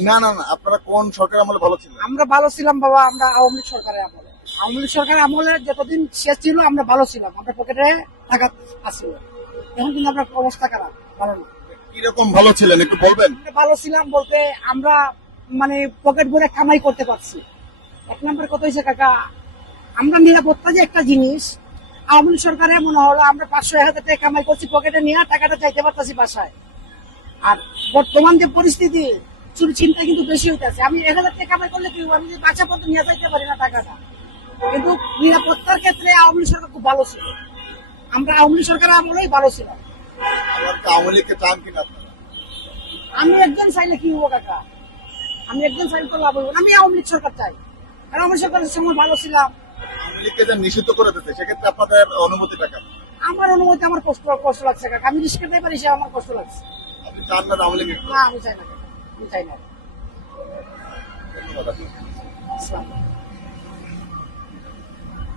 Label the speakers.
Speaker 1: না না না আপনারা কোন সরকার আমলে ভালো ছিলেন?
Speaker 2: আমরা ভালো ছিলাম বাবা আমরা আওয়ামী লীগ সরকারের আমলে। আওয়ামী লীগ সরকারের আমলে যতদিন শেষ ছিল আমরা ভালো ছিলাম আমরা পকেটে টাকা আসছিল এখন কিন্তু আমরা অবস্থা খারাপ ভালো না।
Speaker 1: কীরকম ভালো ছিলেন একটু বলবেন?
Speaker 2: ভালো ছিলাম বলতে আমরা মানে পকেট ভরে কামাই করতে পারছি। এক নম্বর কত হয়েছে কাকা আমরা নিরাপত্তা যে একটা জিনিস আওয়ামী লীগ সরকারে মনে হলো আমরা পাঁচশো এক হাজার টাকা কামাই করছি পকেটে নিয়ে টাকাটা চাইতে পারতাছি বাসায়। আর বর্তমান যে পরিস্থিতি চুরি চিন্তা কিন্তু বেশি হইতেছে। আমি এক হাজার টাকা কামাই করলে কি? আমি যে বাচ্চা পত্র নিয়ে যাইতে পারি না টাকাটা। কিন্তু নিরাপত্তার ক্ষেত্রে আওয়ামী লীগ সরকার খুব ভালো ছিল। আমরা আওয়ামী লীগ সরকারের আমলেই ভালো ছিলাম
Speaker 1: আবার আওয়ামী লীগকে চান কিনা
Speaker 2: আমি একজন চাইলে কি হব কাকা? আমি একজন চাইলে তো লাভ হইব আমি আওয়ামী লীগ সরকার চাই। আর আওয়ামী সরকারের সময় ভালো ছিলাম
Speaker 1: আওয়ামী লীগকে যে নিষিদ্ধ করে দিতে সেক্ষেত্রে আপনাদের অনুমতিটা কেন
Speaker 2: আমার অনুমতি আমার কষ্ট কষ্ট লাগছে কাকা। আমি রিস্ক পারি সে আমার কষ্ট লাগছে।
Speaker 1: আপনি চান না আওয়ামী লীগ
Speaker 2: না আমি চাই না। কাকা। আমি চাই না
Speaker 1: ধন্যবাদ আপনাকে।
Speaker 2: আসসালাম